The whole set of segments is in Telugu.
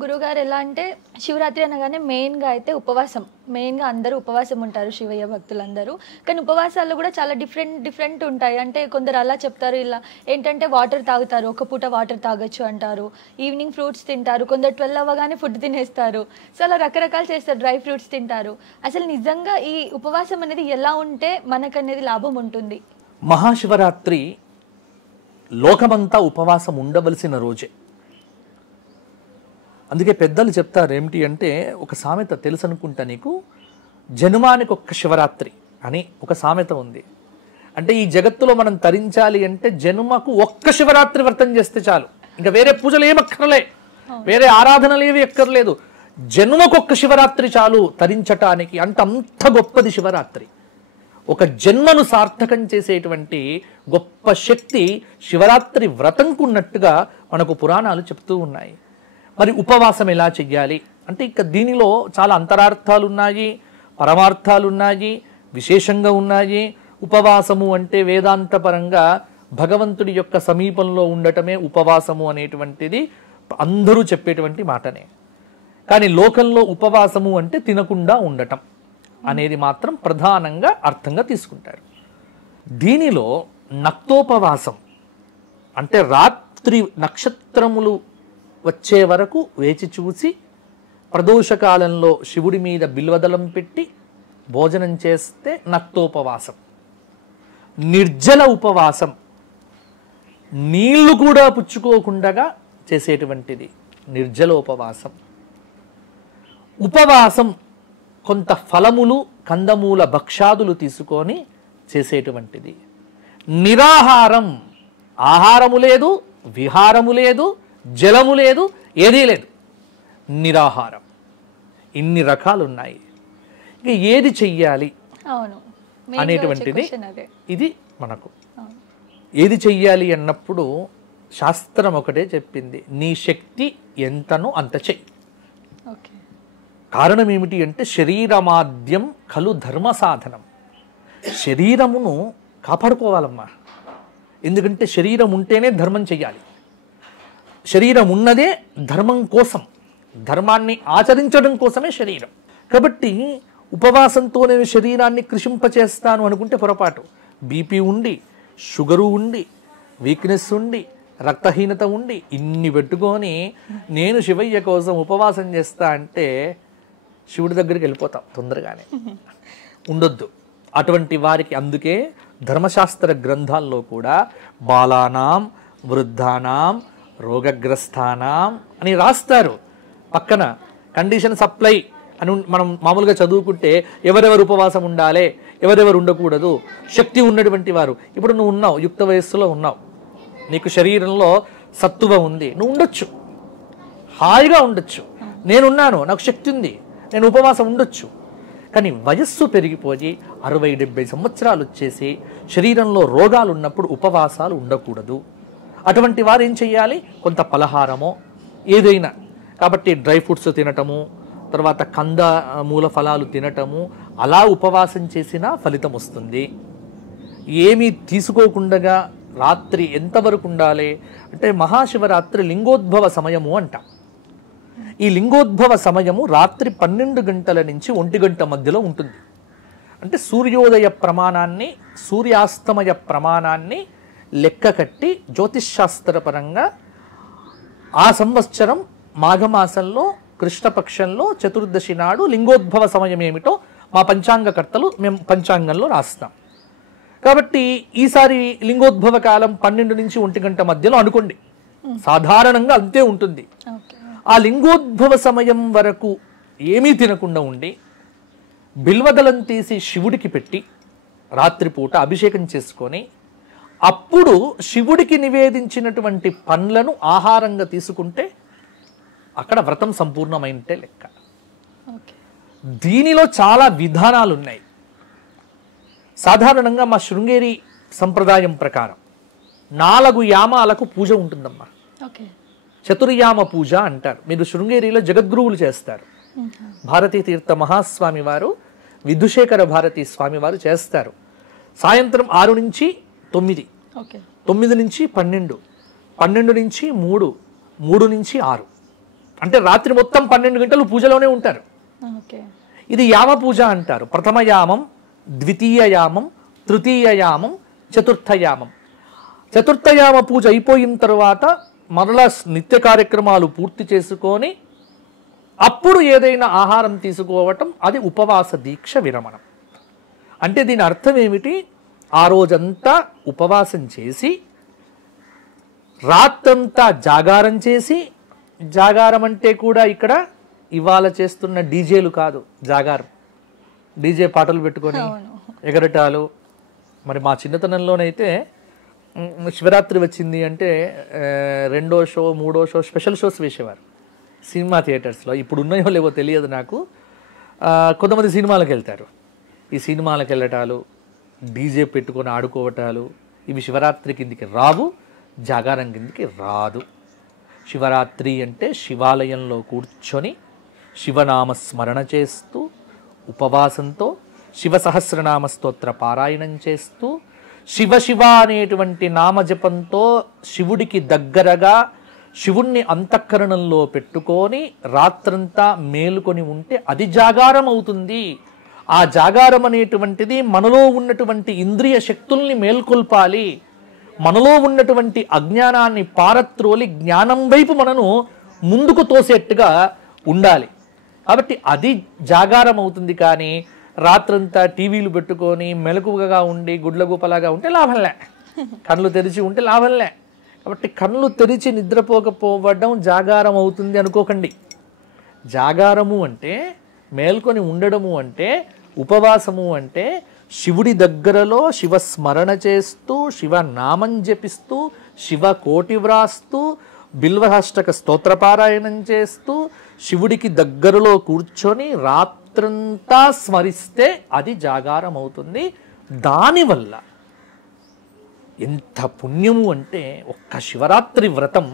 గురుగారు ఎలా అంటే శివరాత్రి అనగానే మెయిన్గా అయితే ఉపవాసం, మెయిన్గా అందరూ ఉపవాసం ఉంటారు శివయ్య భక్తులందరూ. కానీ ఉపవాసాల్లో కూడా చాలా డిఫరెంట్ ఉంటాయి. అంటే కొందరు అలా చెప్తారు, ఇలా ఏంటంటే వాటర్ తాగుతారు, ఒక పూట వాటర్ తాగొచ్చు అంటారు, ఈవినింగ్ ఫ్రూట్స్ తింటారు, కొందరు 12 అవ్వగానే ఫుడ్ తినేస్తారు. సో అలా రకరకాలు చేస్తారు, డ్రై ఫ్రూట్స్ తింటారు. అసలు నిజంగా ఈ ఉపవాసం అనేది ఎలా ఉంటే మనకనేది లాభం ఉంటుంది? మహాశివరాత్రి లోకమంతా ఉపవాసం ఉండవలసిన రోజే. అందుకే పెద్దలు చెప్తారు ఏమిటి అంటే, ఒక సామెత తెలుసు అనుకుంటా నీకు, జన్మానికి ఒక్క శివరాత్రి అని ఒక సామెత ఉంది. అంటే ఈ జగత్తులో మనం తరించాలి అంటే జన్మకు ఒక్క శివరాత్రి వ్రతం చేస్తే చాలు, ఇంకా వేరే పూజలు ఏమక్కర్లే, వేరే ఆరాధనలు ఏవి ఎక్కర్లేదు. జన్మకు ఒక్క శివరాత్రి చాలు తరించటానికి. అంటే అంత గొప్పది శివరాత్రి. ఒక జన్మను సార్థకం చేసేటువంటి గొప్ప శక్తి శివరాత్రి వ్రతంకు ఉన్నట్టుగా మనకు పురాణాలు చెప్తూ ఉన్నాయి. మరి ఉపవాసం ఎలా చెయ్యాలి అంటే, ఇక దీనిలో చాలా అంతరార్థాలు ఉన్నాయి, పరమార్థాలు ఉన్నాయి, విశేషంగా ఉన్నాయి. ఉపవాసము అంటే వేదాంతపరంగా భగవంతుడి యొక్క సమీపంలో ఉండటమే ఉపవాసము అనేటువంటిది అందరూ చెప్పేటువంటి మాటనే. కానీ లోకంలో ఉపవాసము అంటే తినకుండా ఉండటం అనేది మాత్రం ప్రధానంగా అర్థంగా తీసుకుంటారు. దీనిలో నక్తోపవాసం అంటే రాత్రి నక్షత్రములు వచ్చే వరకు వేచి చూసి ప్రదోషకాలంలో శివుడి మీద బిల్వదళం పెట్టి భోజనం చేస్తే నక్తోపవాసం. నిర్జల ఉపవాసం, నీళ్లు కూడా పుచ్చుకోకుండా చేసేటువంటిది నిర్జలోపవాసం. ఉపవాసం కొంత ఫలములు కందమూల భక్షాదులు తీసుకొని చేసేటువంటిది. నిరాహారం, ఆహారము లేదు, విహారము లేదు, జలము లేదు, ఏదీ లేదు, నిరాహారం. ఇన్ని రకాలు ఉన్నాయి. ఇక ఏది చెయ్యాలి అనేటువంటిది ఇది మనకు. ఏది చెయ్యాలి అన్నప్పుడు శాస్త్రం ఒకటే చెప్పింది, నీ శక్తి ఎంతనో అంత చెయ్యి. కారణం ఏమిటి అంటే, శరీరమాద్యం ఖలు ధర్మ సాధనం. శరీరమును కాపాడుకోవాలమ్మా. ఎందుకంటే శరీరం ఉంటేనే ధర్మం చెయ్యాలి. శరీరం ఉన్నదే ధర్మం కోసం, ధర్మాన్ని ఆచరించడం కోసమే శరీరం. కాబట్టి ఉపవాసంతో నేను శరీరాన్ని కృషింపచేస్తాను అనుకుంటే పొరపాటు. బీపీ ఉండి, షుగరు ఉండి, వీక్నెస్ ఉండి, రక్తహీనత ఉండి, ఇన్ని పెట్టుకొని నేను శివయ్య కోసం ఉపవాసం చేస్తా అంటే శివుడి దగ్గరికి వెళ్ళిపోతాం తొందరగానే. ఉండొద్దు అటువంటి వారికి. అందుకే ధర్మశాస్త్ర గ్రంథాల్లో కూడా బాలానాం వృద్ధానాం రోగగ్రస్తానాం అని రాస్తారు. పక్కన కండిషన్ సప్లై అని మనం మామూలుగా చదువుకుంటే ఎవరెవరు ఉపవాసం ఉండాలి, ఎవరెవరు ఉండకూడదు. శక్తి ఉన్నటువంటి వారు, ఇప్పుడు నువ్వు ఉన్నావు, యుక్త వయస్సులో ఉన్నావు, నీకు శరీరంలో సత్తువ ఉంది, నువ్వు ఉండొచ్చు, హాయిగా ఉండొచ్చు. నేనున్నాను, నాకు శక్తి ఉంది, నేను ఉపవాసం ఉండొచ్చు. కానీ వయస్సు పెరిగిపోయి 60-70 సంవత్సరాలు వచ్చేసి శరీరంలో రోగాలు ఉన్నప్పుడు ఉపవాసాలు ఉండకూడదు. అటువంటి వారు ఏం చెయ్యాలి? కొంత పలహారమో ఏదైనా. కాబట్టి డ్రై ఫ్రూట్స్ తినటము, తర్వాత కంద మూల ఫలాలు తినటము, అలా ఉపవాసం చేసినా ఫలితం వస్తుంది. ఏమీ తీసుకోకుండా రాత్రి ఎంతవరకు ఉండాలి అంటే, మహాశివరాత్రి లింగోద్భవ సమయము అంట. ఈ లింగోద్భవ సమయము రాత్రి 12 గంటల నుంచి 1 గంట మధ్యలో ఉంటుంది. అంటే సూర్యోదయ ప్రమాణాన్ని, సూర్యాస్తమయ ప్రమాణాన్ని లెక్క కట్టి జ్యోతిష్శాస్త్రపరంగా ఆ సంవత్సరం మాఘమాసంలో కృష్ణపక్షంలో చతుర్దశి నాడు లింగోద్భవ సమయం ఏమిటో మా పంచాంగకర్తలు మేము పంచాంగంలో రాస్తాం. కాబట్టి ఈసారి లింగోద్భవ కాలం 12 నుంచి 1 గంట మధ్యలో అనుకోండి, సాధారణంగా అంతే ఉంటుంది. ఆ లింగోద్భవ సమయం వరకు ఏమీ తినకుండా ఉండి బిల్వదళం తీసి శివుడికి పెట్టి రాత్రిపూట అభిషేకం చేసుకొని, అప్పుడు శివుడికి నివేదించినటువంటి పండ్లను ఆహారంగా తీసుకుంటే అక్కడ వ్రతం సంపూర్ణమైంటే లెక్క. దీనిలో చాలా విధానాలు ఉన్నాయి. సాధారణంగా మా శృంగేరి సంప్రదాయం ప్రకారం 4 యామాలకు పూజ ఉంటుందమ్మా. చతుర్యామ పూజ అంటారు. మీరు శృంగేరిలో జగద్గురువులు చేస్తారు. భారతీ తీర్థ మహాస్వామి వారు, విధుశేఖర భారతీ స్వామి వారు చేస్తారు. సాయంత్రం 6 నుంచి 9, 9 నుంచి 12, 12 నుంచి 3, 3 నుంచి 6 అంటే రాత్రి మొత్తం 12 గంటలు పూజలోనే ఉంటారు. ఓకే. ఇది యామ పూజ అంటారు. ప్రథమ యామం, ద్వితీయ యామం, తృతీయ యామం, చతుర్థ యామం. చతుర్థయామ పూజ అయిపోయిన తర్వాత మరలా నిత్య కార్యక్రమాలు పూర్తి చేసుకొని అప్పుడు ఏదైనా ఆహారం తీసుకోవటం, అది ఉపవాస దీక్ష విరమణం. అంటే దీని అర్థం ఏమిటి? ఆ రోజంతా ఉపవాసం చేసి రాత్రంతా జాగారం చేసి, జాగారం అంటే కూడా ఇక్కడ ఇవాళ చేస్తున్న డీజేలు కాదు, జాగారం డీజే పాటలు పెట్టుకొని ఎగరటాలు. మరి మా చిన్నతనంలోనైతే శివరాత్రి వచ్చింది అంటే 2వ షో 3వ షో స్పెషల్ షోస్ వేసేవారు సినిమా థియేటర్స్లో. ఇప్పుడు ఉన్నాయో లేవో తెలియదు నాకు. కొంతమంది సినిమాలకు వెళ్తారు. ఈ సినిమాలకు వెళ్ళటాలు, డీజే పెట్టుకొని ఆడుకోవటాలు, ఇవి శివరాత్రి కిందికి రావు, జాగారం కిందికి రాదు. శివరాత్రి అంటే శివాలయంలో కూర్చొని శివనామ స్మరణ చేస్తూ, ఉపవాసంతో శివ సహస్రనామ స్తోత్ర పారాయణం చేస్తూ, శివ శివ అనేటువంటి నామజపంతో శివుడికి దగ్గరగా శివుణ్ణి అంతఃకరణంలో పెట్టుకొని రాత్రంతా మేలుకొని ఉంటే అది జాగారం అవుతుంది. ఆ జాగారం అనేటువంటిది మనలో ఉన్నటువంటి ఇంద్రియ శక్తుల్ని మేల్కొల్పాలి, మనలో ఉన్నటువంటి అజ్ఞానాన్ని పారత్రోలి జ్ఞానం వైపు మనను ముందుకు తోసేట్టుగా ఉండాలి. కాబట్టి అది జాగారం అవుతుంది. కానీ రాత్రంతా టీవీలు పెట్టుకొని మెలకువగా ఉండి గుడ్లగూపలాగా ఉంటే లాభంలే, కళ్ళు తెరిచి ఉంటే లాభంలే. కాబట్టి కళ్ళు తెరిచి నిద్రపోకపోవడం జాగారం అవుతుంది అనుకోకండి. జాగారము అంటే మేల్కొని ఉండడము అంటే, ఉపవాసము అంటే శివుడి దగ్గరలో శివస్మరణ చేస్తూ, శివనామం జపిస్తూ, శివ కోటి వ్రాస్తూ, బిల్వహాష్టక స్తోత్రపారాయణం చేస్తూ, శివుడికి దగ్గరలో కూర్చొని రాత్రంతా స్మరిస్తే అది జాగారం అవుతుంది. దానివల్ల ఎంత పుణ్యము అంటే ఒక్క శివరాత్రి వ్రతం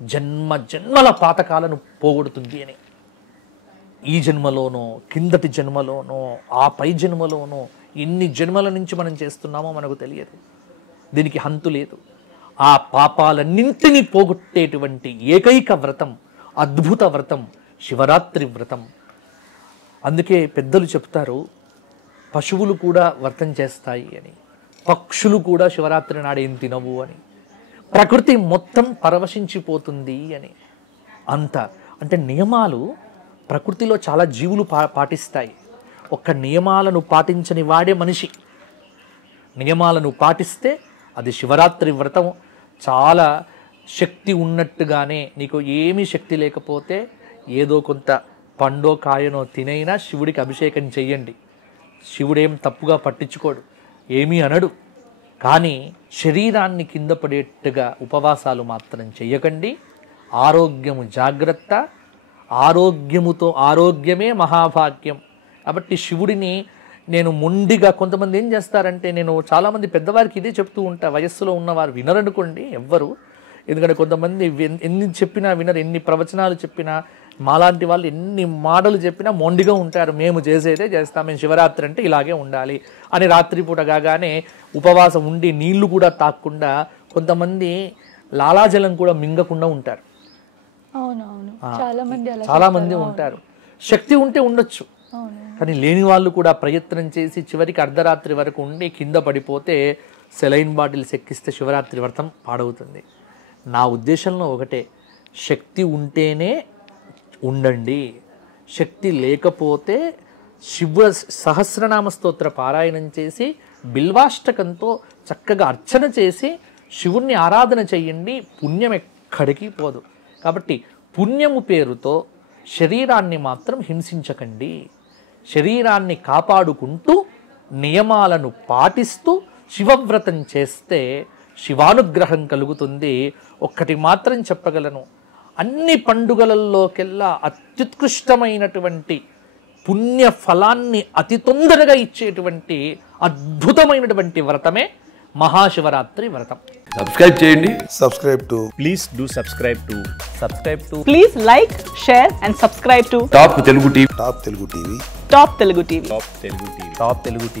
జన్మ జన్మల పాతకాలను పోగొడుతుంది అని. ఈ జన్మలోనో, కిందటి జన్మలోనో, ఆ పై జన్మలోనో ఎన్ని జన్మల నుంచి మనం చేస్తున్నామో మనకు తెలియదు. దీనికి హంతు లేదు. ఆ పాపాలన్నింటినీ పోగొట్టేటువంటి ఏకైక వ్రతం, అద్భుత వ్రతం శివరాత్రి వ్రతం. అందుకే పెద్దలు చెప్తారు, పశువులు కూడా వ్రతం చేస్తాయి అని, పక్షులు కూడా శివరాత్రి నాడేం తినవు అని, ప్రకృతి మొత్తం పరవశించిపోతుంది అని. అంత అంటే నియమాలు ప్రకృతిలో చాలా జీవులు పాటిస్తాయి. ఒక్క నియమాలను పాటించని వాడే మనిషి. నియమాలను పాటిస్తే అది శివరాత్రి వ్రతం. చాలా శక్తి ఉన్నట్టుగానే, నీకు ఏమీ శక్తి లేకపోతే ఏదో కొంత పండో కాయనో తినైనా శివుడికి అభిషేకం చెయ్యండి. శివుడేం తప్పుగా పట్టించుకోడు, ఏమీ అనడు. కానీ శరీరాన్ని కింద పడేట్టుగా ఉపవాసాలు మాత్రం చెయ్యకండి. ఆరోగ్యము జాగ్రత్త. ఆరోగ్యముతో ఆరోగ్యమే మహాభాగ్యం. కాబట్టి శివుడిని నేను మొండిగా, కొంతమంది ఏం చేస్తారంటే, నేను చాలామంది పెద్దవారికి ఇదే చెప్తూ ఉంటా, వయస్సులో ఉన్నవారు వినరనుకోండి ఎవ్వరు. ఎందుకంటే కొంతమంది ఎన్ని చెప్పినా వినరు, ఎన్ని ప్రవచనాలు చెప్పినా, మాలాంటి వాళ్ళు ఎన్ని మాటలు చెప్పినా మొండిగా ఉంటారు. మేము చేసేదే చేస్తాం, మేము శివరాత్రి అంటే ఇలాగే ఉండాలి అని రాత్రిపూట కాగానే ఉపవాసం ఉండి నీళ్లు కూడా తాక్కుండా, కొంతమంది లాలాజలం కూడా మింగకుండా ఉంటారు. చాలా మంది ఉంటారు. శక్తి ఉంటే ఉండొచ్చు, కానీ లేని వాళ్ళు కూడా ప్రయత్నం చేసి చివరికి అర్ధరాత్రి వరకు ఉండి కింద పడిపోతే సెలైన్ బాటిల్స్ ఎక్కిస్తే శివరాత్రి వ్రతం పాడవుతుంది. నా ఉద్దేశంలో ఒకటే, శక్తి ఉంటేనే ఉండండి. శక్తి లేకపోతే శివ సహస్రనామ స్తోత్ర పారాయణం చేసి బిల్వాష్టకంతో చక్కగా అర్చన చేసి శివుణ్ణి ఆరాధన చెయ్యండి. పుణ్యం ఎక్కడికి పోదు. కాబట్టి పుణ్యము పేరుతో శరీరాన్ని మాత్రం హింసించకండి. శరీరాన్ని కాపాడుకుంటూ నియమాలను పాటిస్తూ శివవ్రతం చేస్తే శివానుగ్రహం కలుగుతుంది. ఒక్కటి మాత్రం చెప్పగలను, అన్ని పండుగలలోకెల్లా అత్యుత్కృష్టమైనటువంటి పుణ్య ఫలాన్ని అతి తొందరగా ఇచ్చేటువంటి అద్భుతమైనటువంటి వ్రతమే మహాశివరాత్రి వ్రతం. సబ్స్క్రైబ్ చేయండి. Please do subscribe to. Please like, share and subscribe to top Telugu TV. Top Telugu TV. Top Telugu TV.